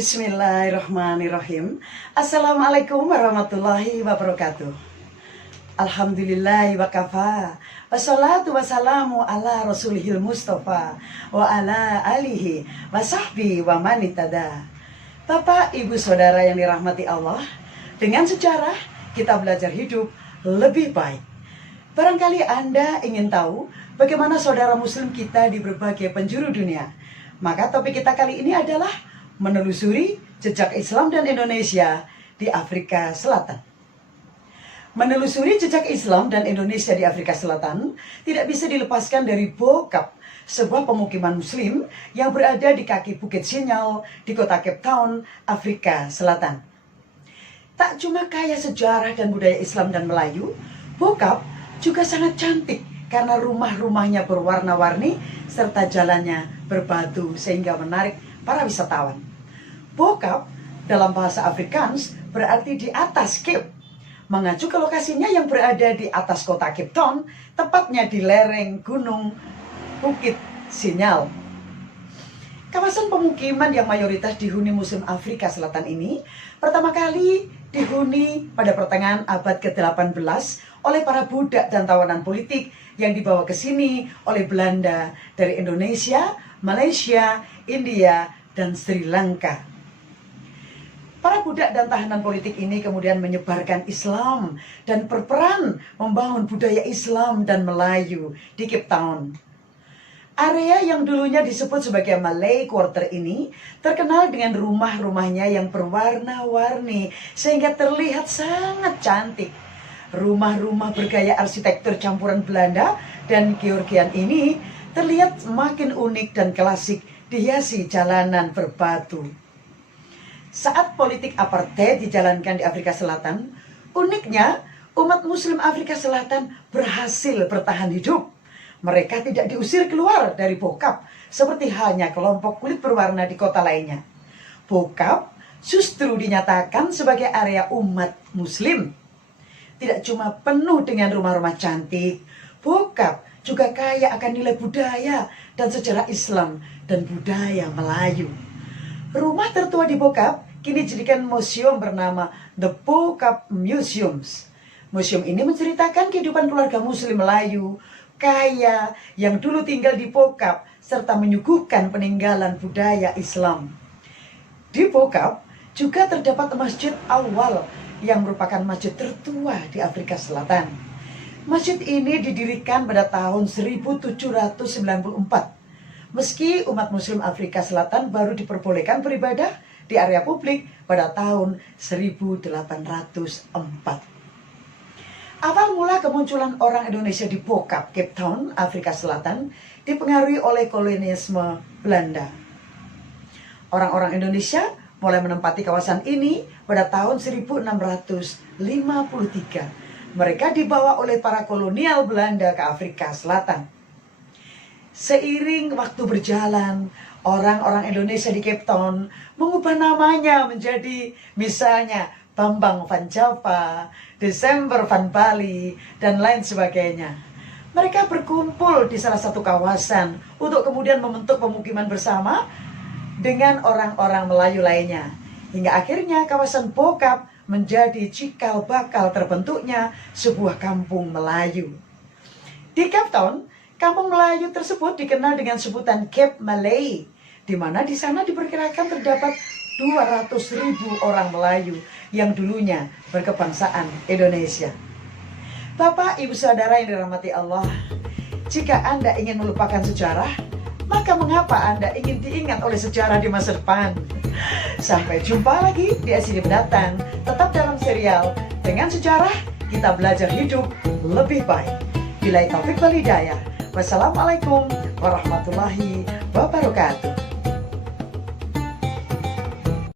Bismillahirrahmanirrahim. Assalamualaikum warahmatullahi wabarakatuh. Alhamdulillahi wa kafa. Wassalatu wassalamu ala rasulihil mustafa wa ala alihi wa sahbihi wa manitada. Bapak, ibu, saudara yang dirahmati Allah, dengan sejarah kita belajar hidup lebih baik. Barangkali Anda ingin tahu bagaimana saudara muslim kita di berbagai penjuru dunia. Maka topik kita kali ini adalah menelusuri jejak Islam dan Indonesia di Afrika Selatan. Menelusuri jejak Islam dan Indonesia di Afrika Selatan tidak bisa dilepaskan dari Bo-Kaap, sebuah pemukiman muslim yang berada di kaki Bukit Sinyal di kota Cape Town, Afrika Selatan. Tak cuma kaya sejarah dan budaya Islam dan Melayu, Bo-Kaap juga sangat cantik karena rumah-rumahnya berwarna-warni serta jalannya berbatu sehingga menarik para wisatawan. Bo-Kaap dalam bahasa Afrikaans berarti di atas Cape, mengacu ke lokasinya yang berada di atas kota Cape Town, tepatnya di lereng gunung Bukit Sinyal. Kawasan pemukiman yang mayoritas dihuni muslim Afrika Selatan ini pertama kali dihuni pada pertengahan abad ke-18 oleh para budak dan tawanan politik yang dibawa ke sini oleh Belanda dari Indonesia, Malaysia, India, dan Sri Lanka. Para budak dan tahanan politik ini kemudian menyebarkan Islam dan berperan membangun budaya Islam dan Melayu di Cape Town. Area yang dulunya disebut sebagai Malay Quarter ini terkenal dengan rumah-rumahnya yang berwarna-warni sehingga terlihat sangat cantik. Rumah-rumah bergaya arsitektur campuran Belanda dan Georgian ini terlihat makin unik dan klasik dihiasi jalanan berbatu. Saat politik apartheid dijalankan di Afrika Selatan, uniknya umat muslim Afrika Selatan berhasil bertahan hidup. Mereka tidak diusir keluar dari Bo-Kaap seperti halnya kelompok kulit berwarna di kota lainnya. Bo-Kaap justru dinyatakan sebagai area umat muslim. Tidak cuma penuh dengan rumah-rumah cantik, Bo-Kaap juga kaya akan nilai budaya dan sejarah Islam dan budaya Melayu. Rumah tertua di Bo-Kaap kini dijadikan museum bernama The Bo-Kaap Museums. Museum ini menceritakan kehidupan keluarga muslim Melayu kaya yang dulu tinggal di Bo-Kaap serta menyuguhkan peninggalan budaya Islam. Di Bo-Kaap juga terdapat Masjid Awal yang merupakan masjid tertua di Afrika Selatan. Masjid ini didirikan pada tahun 1794. Meski umat muslim Afrika Selatan baru diperbolehkan beribadah di area publik pada tahun 1804. Awal mula kemunculan orang Indonesia di Bo-Kaap, Cape Town, Afrika Selatan dipengaruhi oleh kolonialisme Belanda. Orang-orang Indonesia mulai menempati kawasan ini pada tahun 1653. Mereka dibawa oleh para kolonial Belanda ke Afrika Selatan. Seiring waktu berjalan, orang-orang Indonesia di Cape Town mengubah namanya menjadi misalnya Bambang Van Java, Desember Van Bali, dan lain sebagainya. Mereka berkumpul di salah satu kawasan untuk kemudian membentuk pemukiman bersama dengan orang-orang Melayu lainnya. Hingga akhirnya kawasan Bo-Kaap menjadi cikal bakal terbentuknya sebuah kampung Melayu. Di Cape Town, kampung Melayu tersebut dikenal dengan sebutan Cape Malay, di mana di sana diperkirakan terdapat 200.000 orang Melayu yang dulunya berkebangsaan Indonesia. Bapak, ibu, saudara yang dirahmati Allah, jika Anda ingin melupakan sejarah, maka mengapa Anda ingin diingat oleh sejarah di masa depan? Sampai jumpa lagi di sini mendatang, tetap dalam serial Dengan Sejarah Kita Belajar Hidup Lebih Baik. Billahi taufiq wal hidayah. Wassalamualaikum warahmatullahi wabarakatuh.